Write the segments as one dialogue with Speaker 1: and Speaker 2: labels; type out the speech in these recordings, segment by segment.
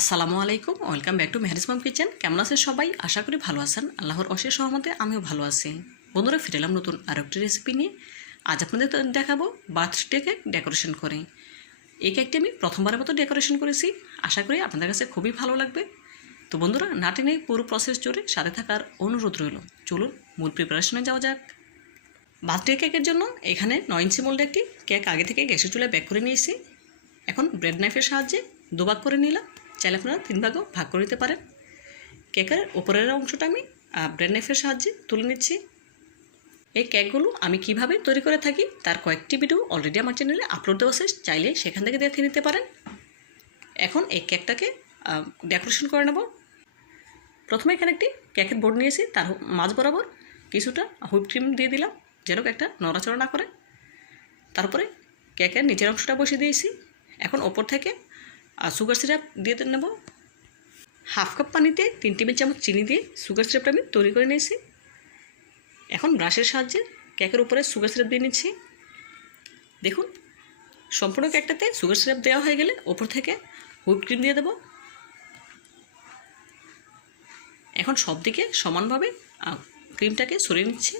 Speaker 1: আসসালামু আলাইকুম, welcome back to Mehriz mom kitchen. কেমন আছেন সবাই? আশা করি ভালো আছেন। আল্লাহর অশেষ সহমতে আমিও ভালো আছি। বন্ধুরা, ফিরে এলাম নতুন আরও একটি রেসিপি নিয়ে। আজ আপনাদের দেখাবো বার্থডে কেক ডেকোরেশন করে। এই কেকটি আমি প্রথমবারের মতো ডেকোরেশন করেছি। আশা করি আপনাদের কাছে খুবই ভালো লাগবে। তো বন্ধুরা, না টেনে পুরো প্রসেস জুড়ে সাথে থাকার অনুরোধ রইল। চলুন মূল প্রিপারেশনে যাওয়া যাক। বার্থডে কেকের জন্য এখানে নয় ইঞ্চি মোল্ডে একটি কেক আগে থেকে গ্যাসের চুলায় ব্যাক করে নিয়েছি। এখন ব্রেড নাইফের সাহায্যে দুভাগ করে নিলাম। চাইলে আপনারা তিন ভাগও ভাগ করে নিতে পারেন। কেকের ওপরের অংশটা আমি ব্রেড নাইফের সাহায্যে তুলে নিচ্ছি। এই কেকগুলো আমি কীভাবে তৈরি করে থাকি তার কয়েকটি ভিডিও অলরেডি আমার চ্যানেলে আপলোড দেওয়া শেষ চাইলে সেখান থেকে দেখে নিতে পারেন। এখন এই কেকটাকে ডেকোরেশন করে নেব। প্রথমে এখানে একটি কেকের বোর্ড নিয়েছি, তার মাঝ বরাবর কিছুটা হুইপ ক্রিম দিয়ে দিলাম, যেন কেকটা নড়াচড়া না করে। তারপরে কেকের নিচের অংশটা বসিয়ে দিয়েছি। এখন ওপর থেকে সুগার সিরাপ দিয়ে নেব। হাফ কাপ পানিতে তিন টেবিল চামচ চিনি দিয়ে সুগার সিরাপটা আমি তৈরি করে নিয়েছি। এখন ব্রাশের সাহায্যে কেকের উপরে সুগার সিরাপ দিয়ে নিচ্ছি। দেখুন, সম্পূর্ণ কেকটাতে সুগার সিরাপ দেওয়া হয়ে গেলে ওপর থেকে হুইপ ক্রিম দিয়ে দেবো। এখন সব দিকে সমানভাবে ক্রিমটাকে সরিয়ে নিচ্ছি।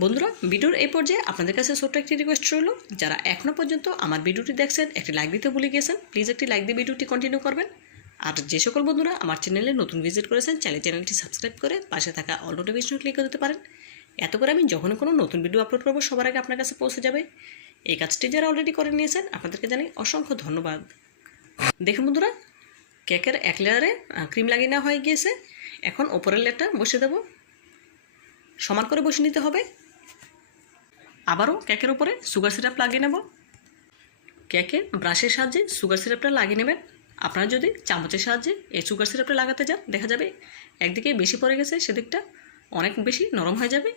Speaker 1: বন্ধুরা, ভিডিওর এই পর্যায়ে আপনাদের কাছে ছোট্ট একটি রিকোয়েস্ট রইল। যারা এখনও পর্যন্ত আমার ভিডিওটি দেখছেন, একটি লাইক দিতে ভুলে গিয়েছেন প্লিজ একটি লাইক দিয়ে ভিডিওটি কন্টিনিউ করবেন। আর যে সকল বন্ধুরা আমার চ্যানেলে নতুন ভিজিট করেছেন চাইলে চ্যানেলটি সাবস্ক্রাইব করে পাশে থাকা অল নোটিফিকেশন ক্লিক করে দিতে পারেন। এত করে আমি যখন কোনো নতুন ভিডিও আপলোড করব, সবার আগে আপনার কাছে পৌঁছে যাবে। এই কাজটি যারা অলরেডি করে নিয়েছেন, আপনাদেরকে জানাই অসংখ্য ধন্যবাদ। দেখুন বন্ধুরা কেকের এক লেয়ারে ক্রিম লাগিয়ে নেওয়া হয়ে গিয়েছে। এখন ওপরের লেয়ারটা বসে দেবো। সমান করে বসে নিতে হবে। আবারও কেকের ওপরে সুগার সিরাপ লাগিয়ে নেব। কেকে ব্রাশের সাহায্যে সুগার সিরাপটা লাগিয়ে নেবেন। আপনারা যদি চামচের সাহায্যে এই সুগার সিরাপটা লাগাতে যান দেখা যাবে একদিকে বেশি পড়ে গেছে, সেদিকটা অনেক বেশি নরম হয়ে যাবে।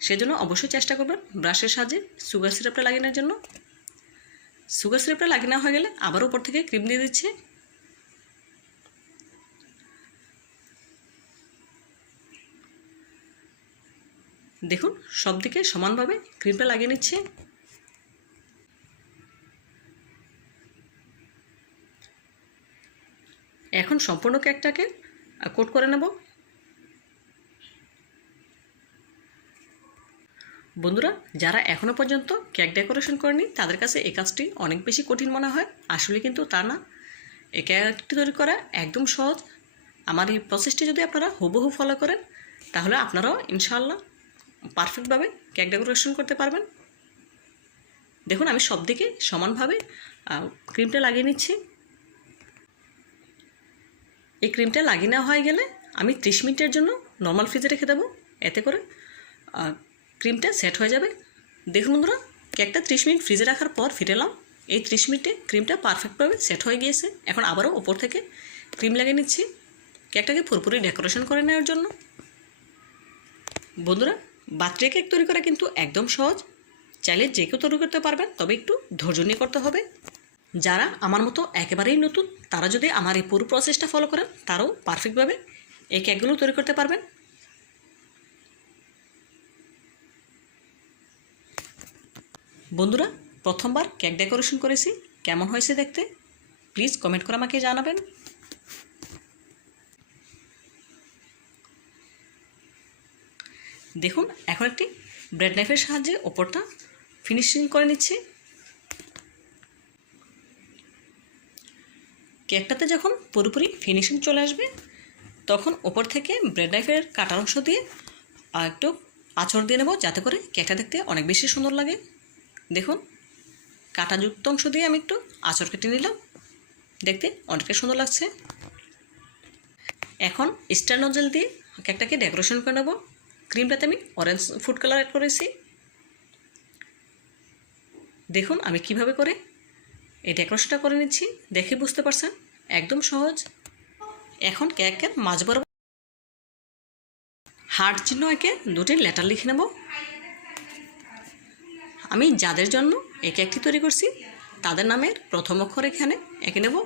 Speaker 1: সেজন্য অবশ্যই চেষ্টা করবেন ব্রাশের সাহায্যে সুগার সিরাপটা লাগিয়ে নেওয়ার জন্য। সুগার সিরাপটা লাগিয়ে নেওয়া হয়ে গেলে আবার ওপর থেকে ক্রিম দিয়ে দিচ্ছে। দেখুন সব দিকে সমানভাবে ক্রিমটা লাগিয়ে নিচ্ছে। এখন সম্পূর্ণ কেকটাকে কোট করে নেব। বন্ধুরা, যারা এখনও পর্যন্ত কেক ডেকোরেশন করেনি, তাদের কাছে এই কাজটি অনেক বেশি কঠিন মনে হয়। আসলে কিন্তু তা না। এই কেকটি তৈরি করা একদম সহজ। আমার এই প্রসেসটি যদি আপনারা হুবহু ফলো করেন, তাহলে আপনারাও ইনশাল্লাহ পারফেক্টভাবে কেক ডেকোরেশন করতে পারবেন। দেখুন, আমি সব দিকে সমানভাবে ক্রিমটা লাগিয়ে নিচ্ছি। এই ক্রিমটা লাগিয়ে নেওয়া হয়ে গেলে আমি ত্রিশ মিনিটের জন্য নর্মাল ফ্রিজে রেখে দেবো। এতে করে ক্রিমটা সেট হয়ে যাবে। দেখুন বন্ধুরা কেকটা ত্রিশ মিনিট ফ্রিজে রাখার পর ফিরে এলাম। এই ত্রিশ মিনিটে ক্রিমটা পারফেক্টভাবে সেট হয়ে গিয়েছে। এখন আবারও ওপর থেকে ক্রিম লাগিয়ে নিচ্ছি। কেকটাকে পুরোপুরি ডেকোরেশন করে নেওয়ার জন্য। বন্ধুরা বার্থডে কেক তৈরি করা কিন্তু একদম সহজ। চাইলে যে কেউ তৈরি করতে পারবেন তবে একটু ধৈর্য নিয়ে করতে হবে। যারা আমার মতো একেবারেই নতুন, তারা যদি আমার এই পুরো প্রসেসটা ফলো করেন, তারাও পারফেক্টভাবে এই কেকগুলো তৈরি করতে পারবেন। বন্ধুরা, প্রথমবার কেক ডেকোরেশন করেছি। কেমন হয়েছে দেখতে? প্লিজ কমেন্ট করে আমাকে জানাবেন। দেখুন, এখন একটি ব্রেড নাইফের সাহায্যে ওপরটা ফিনিশিং করে নিচ্ছি। কেকটাতে যখন পুরোপুরি ফিনিশিং চলে আসবে, তখন ওপর থেকে ব্রেড নাইফের কাটার অংশ দিয়ে একটু আঁচড় দিয়ে নেব, যাতে করে কেকটা দেখতে অনেক বেশি সুন্দর লাগে। দেখুন, কাটাযুক্ত অংশ দিয়ে আমি একটু আঁচড় কেটে নিলাম। দেখতে অনেকটা সুন্দর লাগছে। এখন স্টার নজেল দিয়ে কেকটাকে ডেকোরেশন করে নেব। ক্রিমটাতে আমি অরেঞ্জ ফুড কালার অ্যাড করেছি। দেখুন আমি কীভাবে করে এই ডেকোরেশনটা করে নিচ্ছি, দেখে বুঝতে পারছেন? একদম সহজ। এখন কেকের মাঝ বরাবর হার্ট চিহ্ন একে দুটি লেটার লিখে নেব। আমি যাদের জন্য এই কেকটি তৈরি করছি, তাদের নামের প্রথম অক্ষর এখানে এঁকে নেব।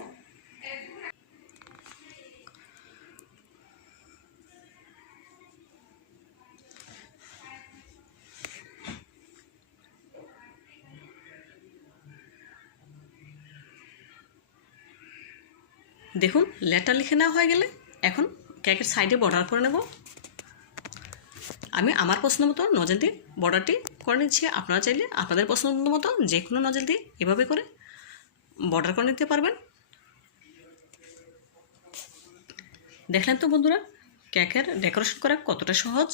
Speaker 1: দেখুন লেটার লিখে নেওয়া হয়ে গেলে এখন কেকের সাইডে বর্ডার করে নেব। আমি আমার পছন্দ মতো নজেল দিয়ে বর্ডারটি করে নিচ্ছি। আপনারা চাইলে আপনাদের পছন্দ মতো যে কোনো নজেল দিয়ে এভাবে করে বর্ডার করে নিতে পারবেন। দেখলেন তো বন্ধুরা কেকের ডেকোরেশন করা কতটা সহজ?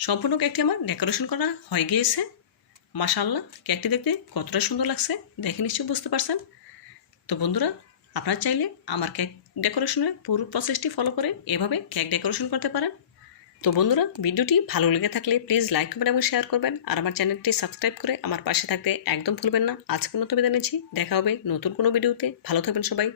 Speaker 1: সম্পূর্ণ কেকটি আমার ডেকোরেশন করা হয়ে গিয়েছে। মাশাল্লাহ কেকটি দেখতে কতটা সুন্দর লাগছে, দেখে নিশ্চয়ই বুঝতে পারছেন। তো বন্ধুরা আপনারা চাইলে আমার কেক ডেকোরেশনের পুরো প্রসেসটি ফলো করে এভাবে কেক ডেকোরেশন করতে পারেন। তো বন্ধুরা, ভিডিওটি ভালো লেগে থাকলে প্লিজ লাইক করবেন এবং শেয়ার করবেন। আর আমার চ্যানেলটি সাবস্ক্রাইব করে আমার পাশে থাকতে একদম ভুলবেন না। আজকে মতো বিদায় নিচ্ছি। দেখা হবে নতুন কোনো ভিডিওতে ভালো থাকবেন সবাই।